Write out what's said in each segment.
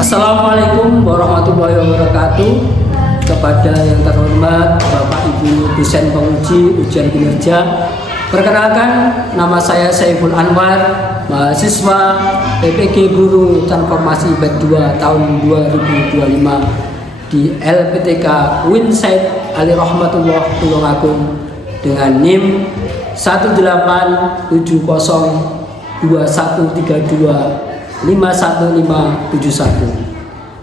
Assalamualaikum warahmatullahi wabarakatuh. Kepada yang terhormat Bapak Ibu dosen penguji ujian kinerja, perkenalkan nama saya Saiful Anwar, mahasiswa PPG Guru Transformasi Bat 2 tahun 2025 di LPTK Winsight Ali Rahmatullah Tulungagung dengan NIM 1802132511571.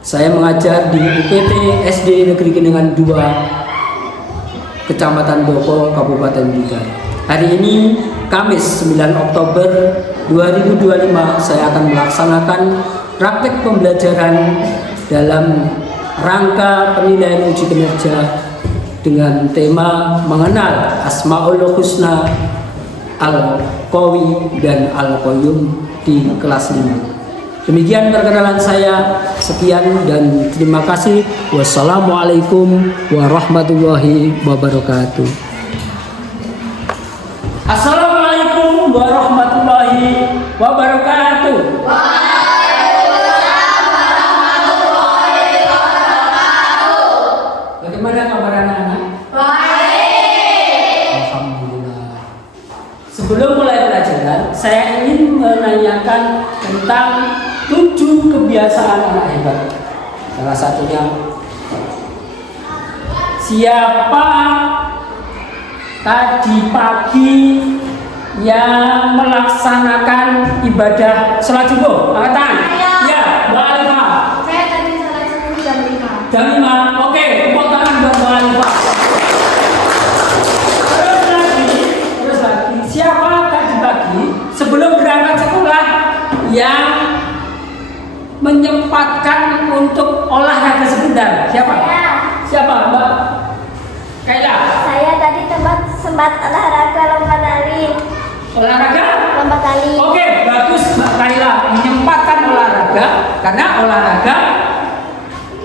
Saya mengajar di UPT SD Negeri Kendengan 2, Kecamatan Boko, Kabupaten Blitar. Hari ini Kamis 9 Oktober 2025 saya akan melaksanakan praktek pembelajaran dalam rangka penilaian uji kinerja dengan tema mengenal Asmaul Husna, Al-Qawi dan Al-Qayyum di kelas 5. Demikian perkenalan saya, sekian dan terima kasih. Wassalamualaikum warahmatullahi wabarakatuh. Assalamualaikum warahmatullahi wabarakatuh. Bagaimana kabar anak-anak? Baik. Alhamdulillah. Sebelum mulai pelajaran, saya ingin menanyakan tentang 7 kebiasaan anak hebat. Salah satunya, siapa tadi pagi yang melaksanakan ibadah sholat subuh? Angkat tangan. Ya, Mbak Alifah. Saya tadi sholat subuh jam 5. Jam 5. Oke, tepuk tangan buat Mbak Alifah. Terus lagi, siapa tadi pagi sebelum berangkat sekolah yang menyempatkan untuk olahraga sebentar? Siapa? Saya. Siapa, Mbak? Kaila. Saya tadi sempat olahraga lomba tali. Olahraga? Lomba tali. Oke, bagus Mbak Kaila, menyempatkan olahraga karena olahraga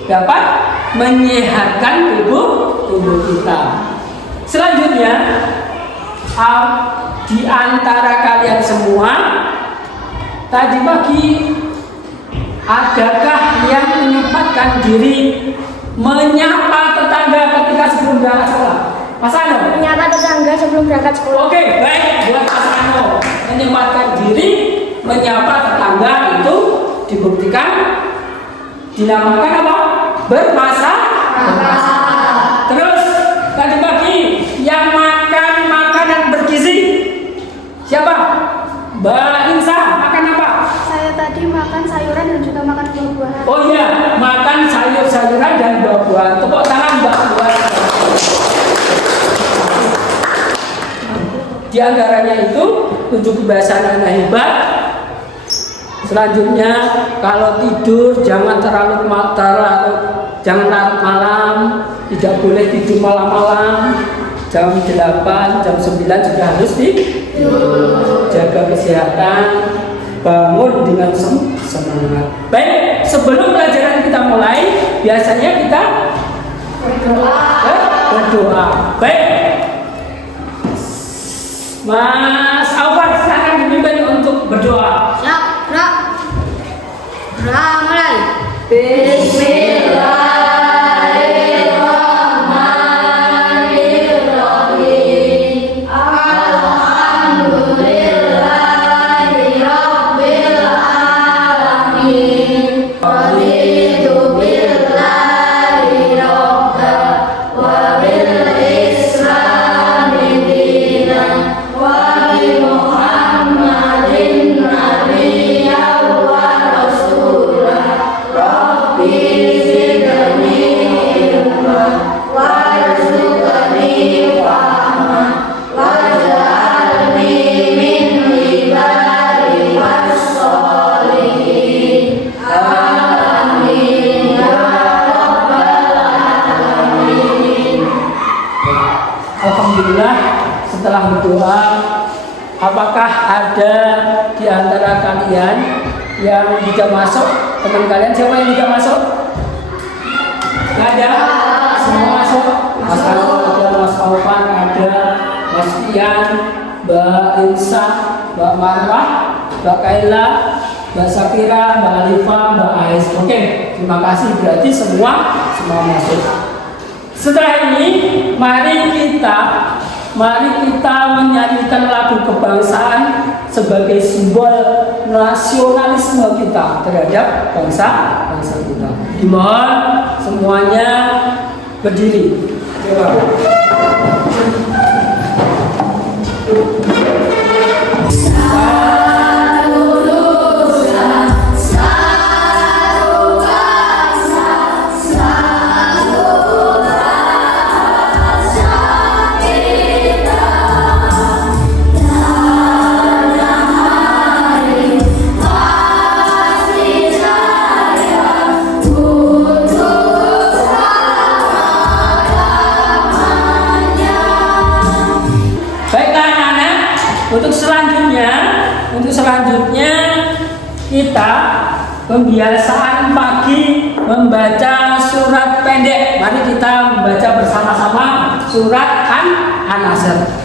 dapat menyehatkan tubuh kita. Selanjutnya, di antara kalian semua tadi pagi adakah yang menyempatkan diri menyapa tetangga ketika sebelum berangkat sekolah? Mas Ano? Menyapa tetangga sebelum berangkat sekolah. Oke, baik buat Mas Ano. Menyempatkan diri menyapa tetangga itu dibuktikan dinamakan apa? Bermasalah. Terus tadi pagi yang makan makanan bergizi siapa? Mbak Insa, makan apa? Saya tadi makan sayuran dan juga makan buah-buahan. Oh iya, makan sayur-sayuran dan buah-buahan. Tepuk tangan Mbak buat. Di antaranya itu 7 kebiasaan anak hebat. Selanjutnya, kalau tidur jangan terlalu jangan larut malam, tidak boleh tidur malam-malam. Jam 8, jam 9 sudah harus tidur. Jaga kesehatan, bangun dengan semangat. Baik, sebelum pelajaran kita mulai, biasanya kita berdoa. Baik, Mas Alfar, silakan dipimpin untuk berdoa. Siap, gerak. Gerak, mulai. Bismillah. Alhamdulillah, setelah berdoa, apakah ada di antara kalian yang tidak masuk? Teman kalian siapa yang tidak masuk? Nggak ada? Semua masuk? Mas Anwar ada, Mas Alfan ada, Mas Pian, Mbak Insa, Mbak Marwah, Mbak Kaila, Mbak Sakira, Mbak Alifa, Mbak Ais. Oke, terima kasih, berarti semua masuk. Setelah ini mari kita menyanyikan lagu kebangsaan sebagai simbol nasionalisme kita terhadap bangsa kita. Dimohon semuanya berdiri. Untuk selanjutnya kita pembiasaan pagi membaca surat pendek. Mari kita membaca bersama-sama surat An-Nasr.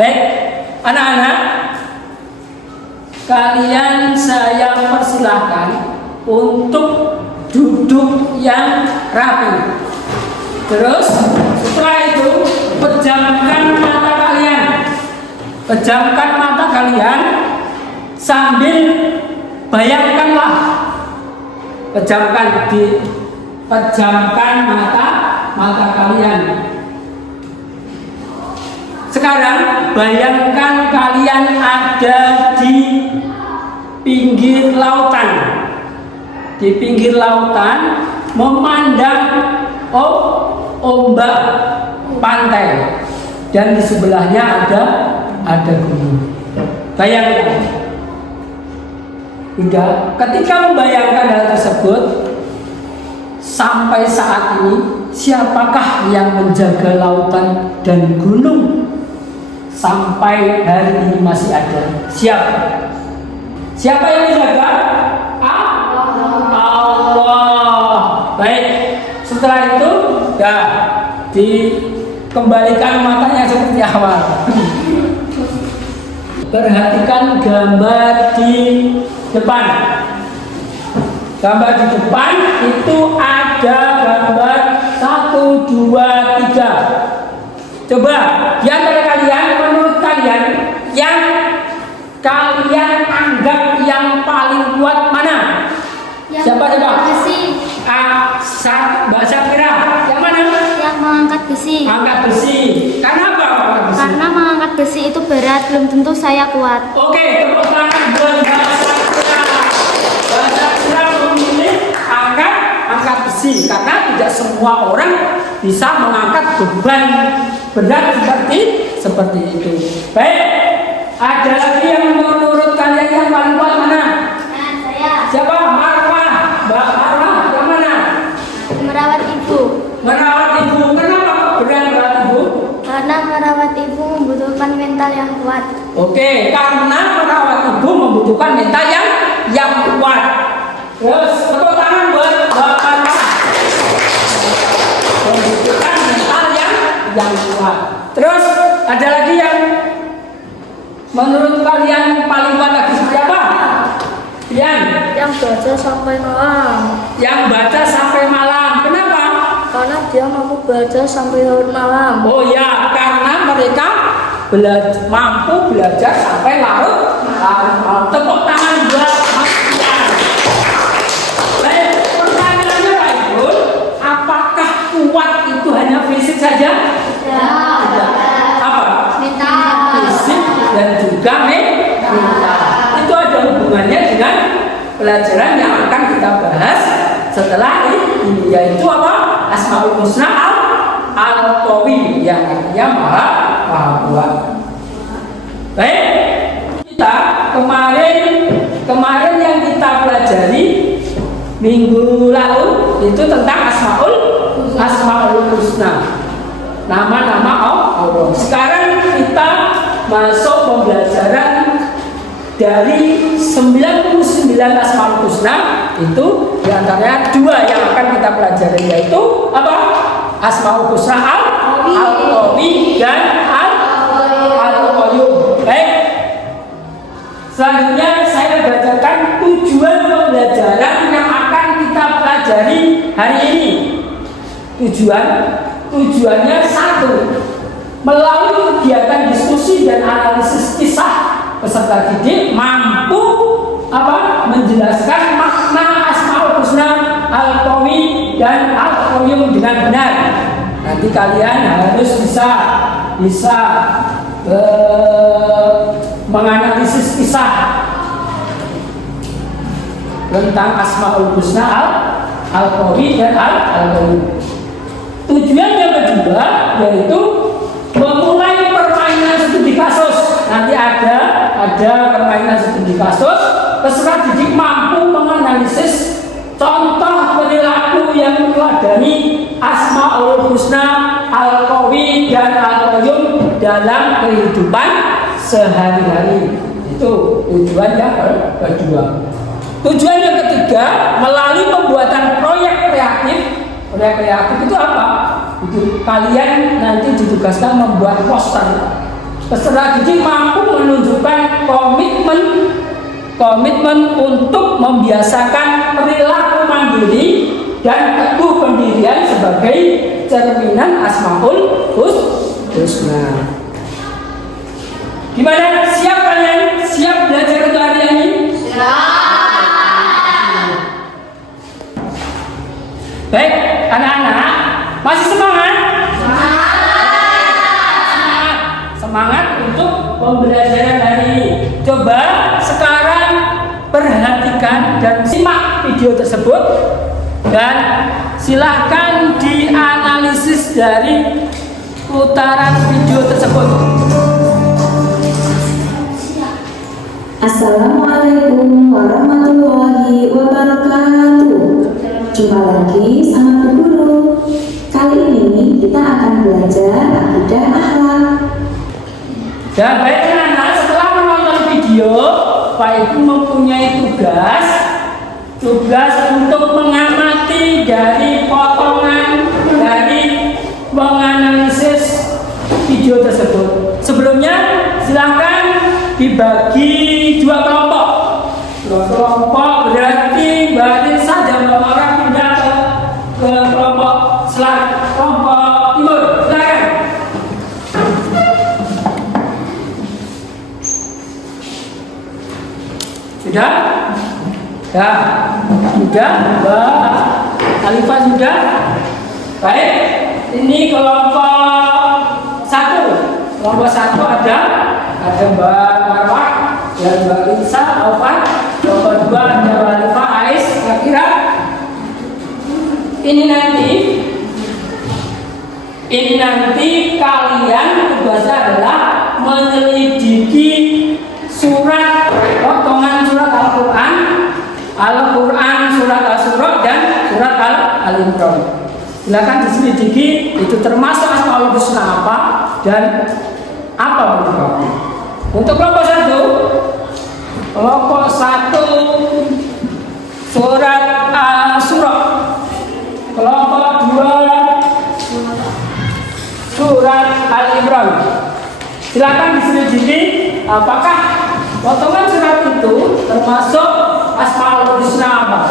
Baik, anak-anak, kalian saya persilahkan untuk duduk yang rapi. Terus setelah itu pejamkan mata kalian sambil bayangkanlah. Pejamkan mata kalian. Sekarang bayangkan kalian ada di pinggir lautan. Di pinggir lautan memandang ombak pantai dan di sebelahnya ada gunung. Bayangkan. Udah, ketika membayangkan hal tersebut, sampai saat ini siapakah yang menjaga lautan dan gunung? Sampai hari ini masih ada. Siapa yang menjaga? Allah. Baik. Setelah itu, dikembalikan matanya seperti awal. Perhatikan gambar di depan. Gambar di depan itu ada gambar 1, 2, 3. Coba di antara kalian, menurut kalian yang kalian anggap yang paling kuat mana? Siapa? Besi. Mbak Syafira. Yang mana? Yang mengangkat besi. Angkat besi. Karena apa? Karena mengangkat besi itu berat, belum tentu saya kuat. Oke, tepuk tangan buat Mbak Syafira. Mbak Syafira memilih angkat besi karena tidak semua orang bisa mengangkat beban berat seperti itu. Baik, ada lagi yang menurut kalian yang paling kuat mana? Saya. Siapa? Marwah. Mbak Marwah yang mana? Merawat ibu. Merawat ibu. Kenapa kok berat merawat ibu? Karena merawat ibu membutuhkan mental yang kuat. Oke, karena merawat ibu membutuhkan mental yang kuat. Terus tepuk tangan buat Mbak Marwah. Membutuhkan mental yang kuat. Terus ada lagi yang menurut kalian paling kuat lagi siapa? Yang baca sampai malam. Yang baca sampai malam. Kenapa? Karena dia mampu baca sampai larut malam. Oh ya, karena mereka mampu belajar sampai larut malam. Tepuk tangan buat Mas Ian. Baik, pertanyaannya Pak Ibu, apakah kuat itu hanya fisik saja? Tidak. Apa? Mental. Fisik dan juga mental. Itu ada hubungannya dengan pelajaran yang akan kita bahas setelah ini, yaitu apa? Asmaul Husna Al-Qawi yang artinya maha kuat. Baik, kita kemarin yang kita pelajari minggu lalu itu tentang Asmaul Husna, nama-nama Allah. Sekarang kita masuk pembelajaran dari 99 Asmaul Husna. Itu diantaranya 2 yang akan kita pelajari, yaitu apa? Asmaul Husna Al-Qawi dan Al-Qayyum. Baik. Selanjutnya saya bacakan tujuan pembelajaran yang akan kita pelajari hari ini. Tujuannya 1. Melalui kegiatan diskusi dan analisis kisah peserta didik mampu menjelaskan makna Asmaul Husna Al-Qawi dan Al-Qayyum dengan benar. Nanti kalian harus bisa menganalisis kisah tentang Asmaul Husna Al-Qawi dan Al-Qayyum. Tujuan yang kedua yaitu memulai permainan studi kasus. Nanti ada permainan studi kasus. Peserta didik mampu menganalisis contoh perilaku yang meneladani Asmaul Husna Al-Qawi dan Al-Qayyum dalam kehidupan sehari-hari. Itu tujuan yang kedua. Tujuan yang ketiga, melalui pembuatan proyek kreatif. Proyek kreatif itu apa? Itu kalian nanti ditugaskan membuat poster. Peserta didik mampu menunjukkan komitmen untuk membiasakan perilaku mandiri dan teguh pendirian sebagai cerminan Asmaul Husna. Gimana? Siap kalian? Siap belajar untuk hari ini? Baik, anak-anak, masih semangat? Semangat untuk pembelajaran hari ini. Coba sekarang perhatikan dan simak video tersebut dan silahkan dianalisis dari putaran video tersebut. Assalamualaikum warahmatullahi wabarakatuh. Jumpa lagi sama Bu Guru. Kali ini kita akan belajar akidah akhlak. Dan baik anak-anak, setelah menonton video, Pak Ibu mempunyai tugas untuk mengamati dari potongan dari menganalisis video tersebut. Sebelumnya silakan dibagi 2 kelompok. 2 kelompok berarti saja orang pindah ke kelompok kelompok timur. Silakan. Sudah? Ya. Sudah? Mbak Alifah sudah? Baik. Ini kelompok 1. Kelompok 1 ada Mbak Marwah dan Mbak Lisa, Alfa. Kelompok 2 ada Mbak Alifah, Ais, Akira. Ini nanti kalian tugasnya adalah menyelidiki potongan surat Al-Quran, surat Al-Surah dan surat Al-Imran. Silakan diselidiki itu termasuk Asmaul Husna apa dan apa bentuknya. Untuk kelompok 1 surat Al-Surah. Kelompok 2 surat Al-Imran. Silakan diselidiki apakah potongan surat itu termasuk Asmaul Husna apa.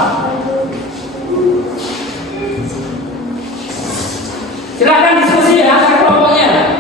Silakan diskusi ya antar kelompoknya.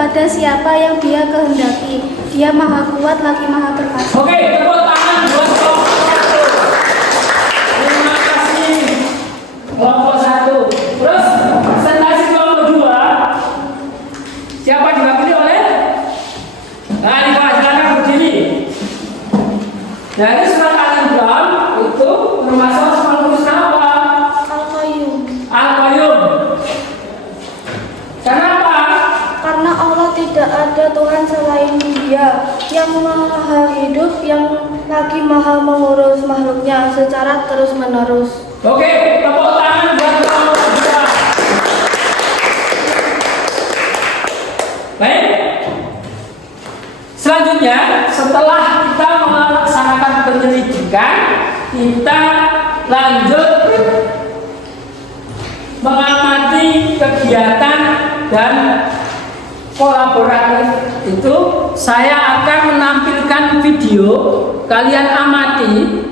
kepada siapa yang Dia kehendaki. Dia Maha Kuat lagi Maha Perkasa. Oke, tepuk tangan buat kelompok 1. Terima kasih kelompok 1. Terus presentasi kelompok 2. Siapa diwakili oleh? Nah, silakan berdiri. Dari surat Al-Imran itu termasuk Asmaul Husna apa? Al-Qayyum. Al-Qayyum. Kenapa? Karena Allah tidak ada Tuhan selain Dia, yang Maha Hidup, yang lagi Maha mengurus makhluknya secara terus-menerus. Oke, tepuk tangan buat kelompok 2. Baik. Selanjutnya, setelah kita melaksanakan penyelidikan, kita lanjut mengamati kegiatan dan kolaboratif. Itu saya akan menampilkan video, kalian amati.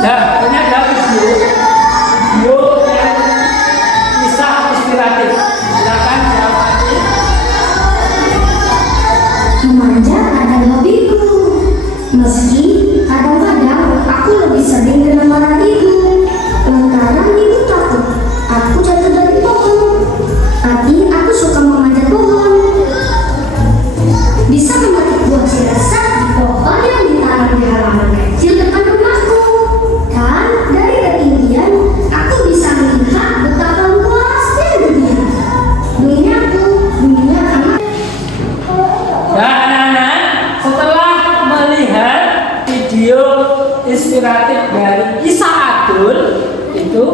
Nah, ini adalah video yang kisah inspiratif. Silakan diamati. Memanja adalah hobiku. Meski kadang-kadang aku lebih sering dengan para ibu. Lantaran ibu takut aku jatuh dari pohon. Tapi aku suka memanjat pohon. Bisa memetik buah sirasat di pohon yang ditanam di halaman kecil depan rumahku. Dan dari ketinggian aku bisa melihat betapa luasnya dunia. Duniaku, dunia anak. Nah, anak-anak, setelah melihat video inspiratif dari Isa Abdul, itu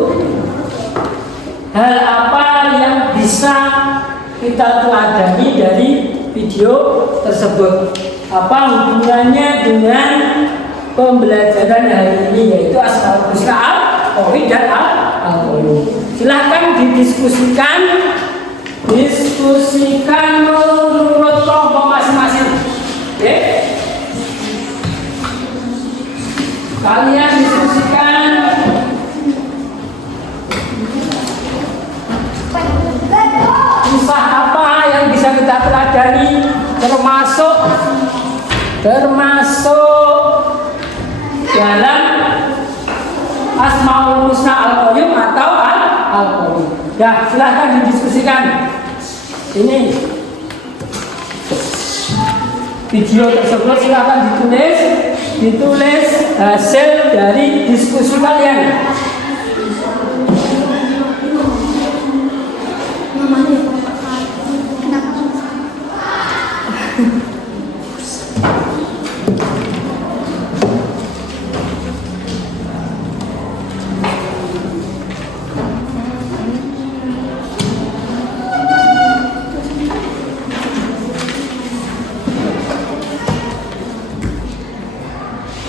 hal apa yang bisa kita teladani dari video tersebut? Apa hubungannya dengan pembelajaran hari ini, yaitu Asmaul Husna, Al-Tauhid dan Al-Qayyum? Silahkan didiskusikan menurut kelompok masing-masing. Oke? Kalian diskusikan kisah apa yang bisa kita pelajari, termasuk dalam Asmaul Husna Al-Qayyum atau Al-Qayyum. Ya, silahkan didiskusikan. Ini video tersebut silahkan ditulis hasil dari diskusi kalian.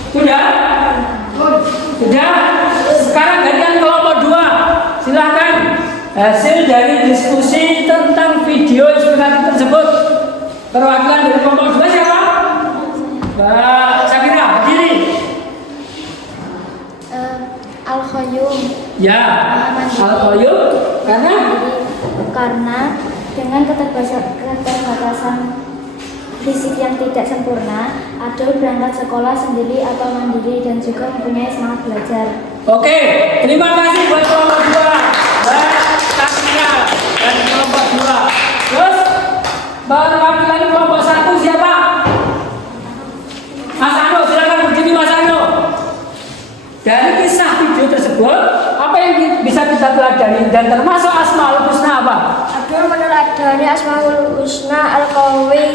Sudah. Sekarang gantian kelompok 2. Silahkan hasil dari diskusi tentang video inspiratif tersebut. Perwakilan dari kelompok 2 siapa? Mbak Sakira, berdiri. Al-Qayyum. Ya, Al-Qayyum. Karena dengan keterbatasan fisik yang tidak sempurna, Abdul berangkat sekolah sendiri atau mandiri dan juga mempunyai semangat belajar. Oke, terima kasih buat kelompok 2, Mbak Sakira dan kelompok 2. Terus perwakilan kelompok 1 siapa? Mas Ano, silakan berdiri Mas Ano. Dari kisah video tersebut, apa yang bisa kita pelajari dan termasuk Asmaul Husna apa? Abdul meneladani Asmaul Husna Al-Qawi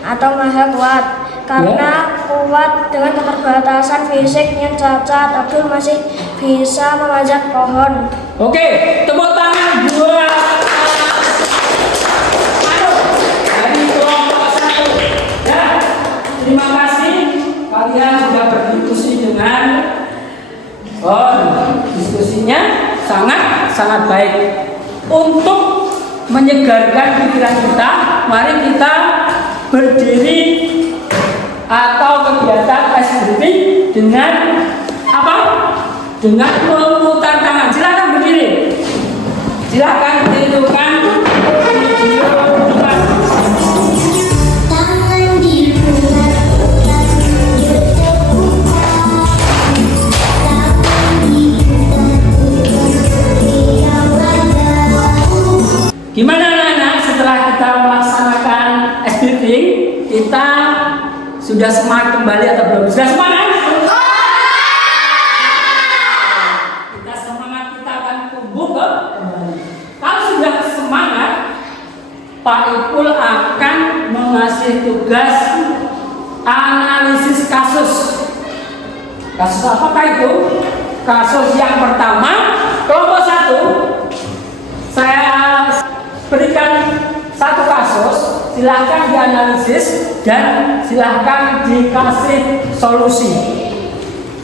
atau Maha Kuat. Karena kuat dengan keterbatasan fisik yang cacat, Abdul masih bisa memanjat pohon. Oke, tepuk tangan buat Ano dari kelompok 1. Ya, terima kasih kalian sudah berdiskusi dengan diskusinya sangat baik. Untuk menyegarkan pikiran kita, mari kita berdiri atau kegiatan SBB dengan apa? Dengan memutar tangan. Silakan berdiri. Silakan kembali atau belum? Sudah semangat? Kita semangat, kita akan tumbuh kembali. Kalau sudah semangat, Pak Ipul akan mengasih tugas analisis kasus. Kasus apakah itu? Kasus yang pertama, kelompok 1. Saya berikan satu kasus, silahkan dianalisis dan silahkan dikasih solusi.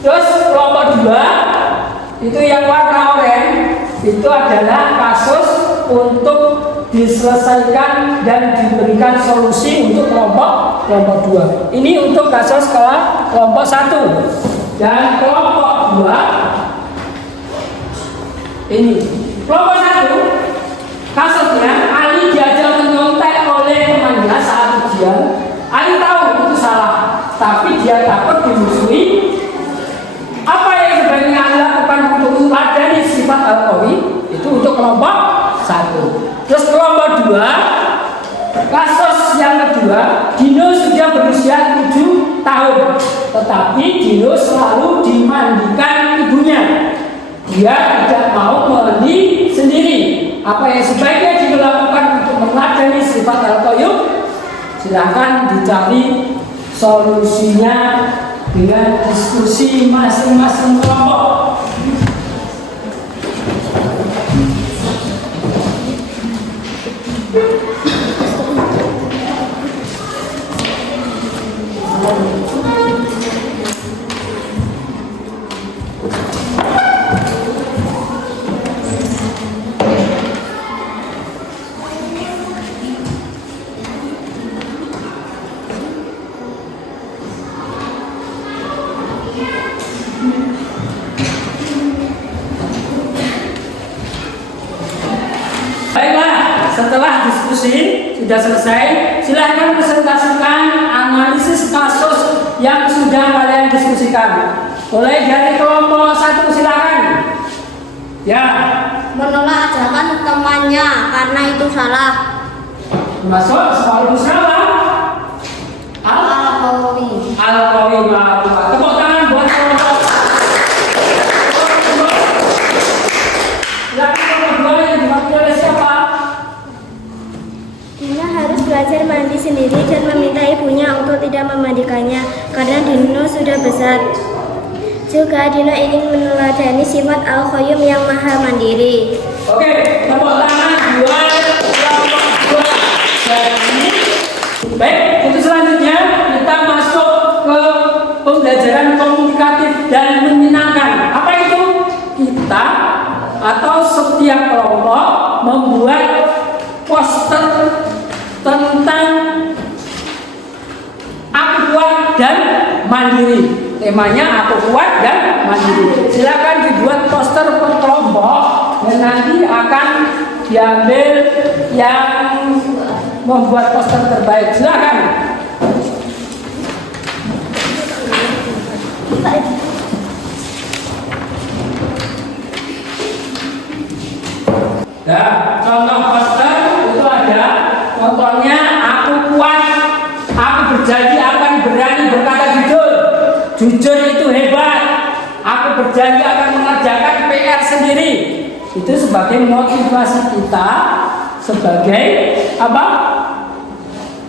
Terus kelompok 2, itu yang warna oranye, itu adalah kasus untuk diselesaikan dan diberikan solusi untuk kelompok 2. Ini untuk kasus kelompok 1. Dan kelompok 2 ini. Kelompok 1 kasusnya Ali diajak menyontek oleh temannya saat ujian. Ali tahu itu salah, tapi dia takut dimusuhi. Apa yang sebenarnya Ali lakukan untuk meladani sifat Al-Qawi? Itu untuk kelompok 1. Terus kelompok 2, kasus yang kedua, Dino sudah berusia 7 tahun, tetapi Dino selalu dimandikan ibunya. Dia tidak mau mandi sendiri. Apa yang sebaiknya Dino lakukan untuk meladani sifat Al-Qayyum? Silahkan dicari solusinya dengan diskusi masing-masing kelompok. Baiklah, setelah diskusi sudah selesai, silahkan presentasikan analisis kasus yang sudah kalian diskusikan. Mulai dari kelompok 1, silakan. Ya. Menolak ajakan temannya karena itu salah. Masuk selalu salah. Al-Qawi. Al-Qawi. Tepuk tangan buat kelompok. Silakan kelompok 2 yang diwakili oleh siapa? Dino harus belajar mandi sendiri dan meminta ibunya untuk tidak memandikannya karena Dino sudah besar. Juga Dino ingin meneladani sifat Al-Qayyum yang maha mandiri. Oke, tepuk tangan buat kelompok 2. Baik, untuk selanjutnya kita masuk ke pembelajaran komunikatif dan menyenangkan. Apa itu? Kita atau setiap kelompok membuat poster tentang aku kuat dan mandiri. Temanya aku kuat dan mandiri. Silakan dibuat poster per kelompok dan nanti akan diambil yang membuat poster terbaik. Silakan. Nah, contoh poster itu ada contohnya aku kuat, aku berjanji akan berani berkata jujur. Jujur itu hebat. Aku berjanji akan mengerjakan PR sendiri. Itu sebagai motivasi kita sebagai apa?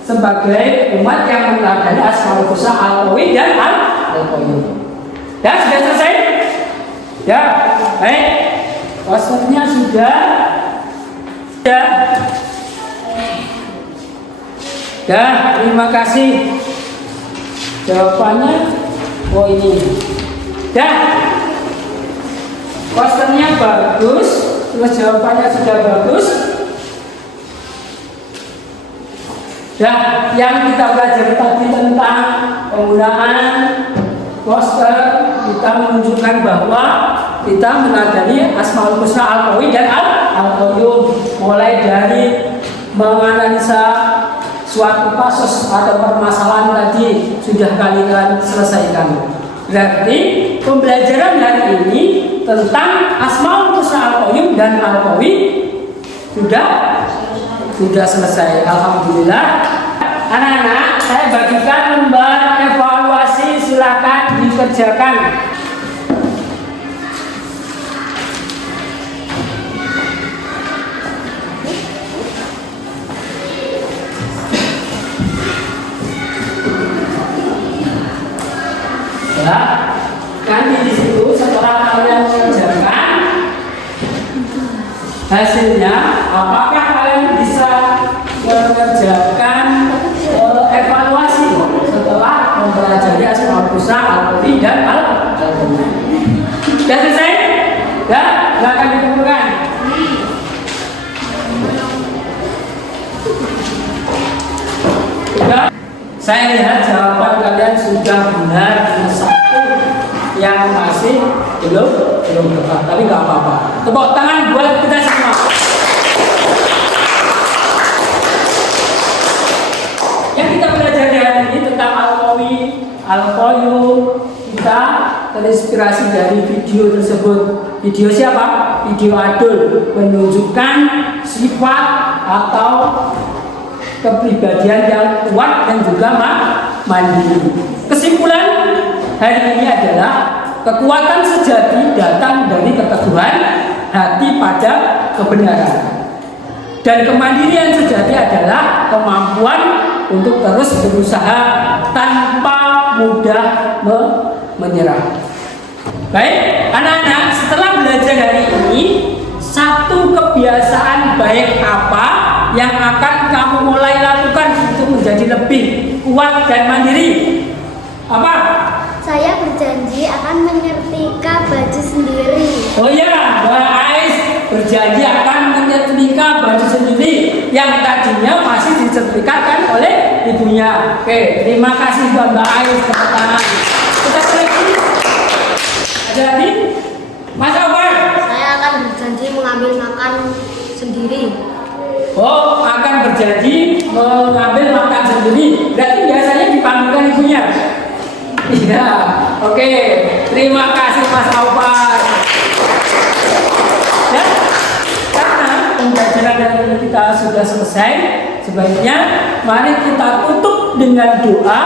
Sebagai umat yang meneladani Asmaul Husna Al-Qawi dan Al-Qayyum. Ya, sudah selesai? Ya, baik. Posternya sudah. Ya, terima kasih. Jawabannya, oh ini. Ya, posternya bagus, terus jawabannya sudah bagus. Ya, yang kita belajar tadi tentang penggunaan poster, kita menunjukkan bahwa kita meneladani Asmaul Husna Al-Qawi dan Al-Qayyum, mulai dari menganalisa suatu kasus atau permasalahan tadi sudah kalian selesaikan. Berarti pembelajaran hari ini tentang Asmaul Husna Al-Qayyum dan Al-Qawi sudah selesai. Alhamdulillah. Anak-anak, saya bagikan lembar evaluasi dikerjakan. Ya, nanti di situ setelah kalian kerjakan hasilnya, apakah kalian bisa mengerjakan evaluasi setelah mempelajari Asmaul Husna, Al-Kahfi dan Al-Kahfi. Sudah selesai? Ya, silakan dikumpulkan. Sudah? Saya lihat jawaban kalian sudah benar, satu yang masih belum tepat, tapi nggak apa-apa. Tepuk tangan buat kita semua. Yang kita belajar hari ini tentang Al-Qawi, Al-Qayyum, kita terinspirasi dari video tersebut. Video siapa? Video Adul, menunjukkan sifat atau kepribadian yang kuat dan juga mandiri. Kesimpulan hari ini adalah kekuatan sejati datang dari keteguhan hati pada kebenaran. Dan kemandirian sejati adalah kemampuan untuk terus berusaha tanpa mudah menyerah. Baik, anak-anak, setelah belajar hari ini, satu kebiasaan baik apa yang akan kamu mulai lakukan untuk menjadi lebih kuat dan mandiri? Apa? Saya berjanji akan menyetrika baju sendiri. Oh ya, Mbak Ais berjanji akan menyetrika baju sendiri yang tadinya masih disetrikakan oleh ibunya. Oke, terima kasih buat Mbak Ais, tepuk tangan. Kita lagi. Jadi, Mas Awal. Saya akan berjanji mengambil makan sendiri. Oh, akan berjanji mengambil makan sendiri. Berarti biasanya dipanggilkan ibunya. Iya, oke. Terima kasih Mas Aufar. Ya, karena pembelajaran hari ini kita sudah selesai, sebaiknya mari kita tutup dengan doa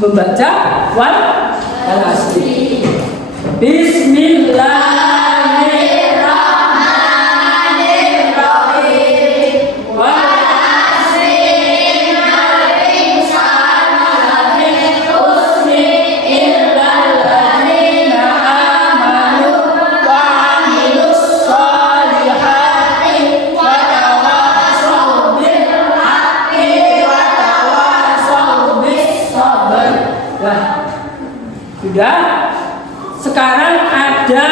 membaca wal asri. Bismillahirrahmanirrahim. Wal asri innal insana lafi khusri illal ladzina amanu wa 'amilus shalihati wa tawassaw bil haqqi wa tawassaw bis sabr. Nah, sudah. Sekarang ada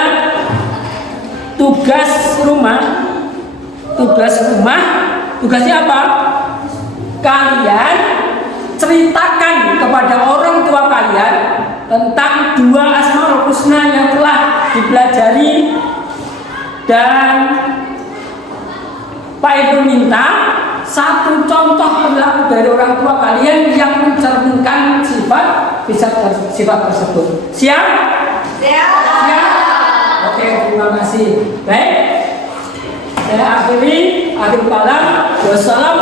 tugas rumah. Tugasnya apa? Kalian ceritakan kepada orang tua kalian tentang dua Asmaul Husna yang telah dipelajari, dan Pak Ibu minta satu contoh perilaku dari orang tua kalian yang mencerminkan sifat tersebut. Siap? Siap. Oke, terima kasih. Baik, saya akhir kalam. Wassalamualaikum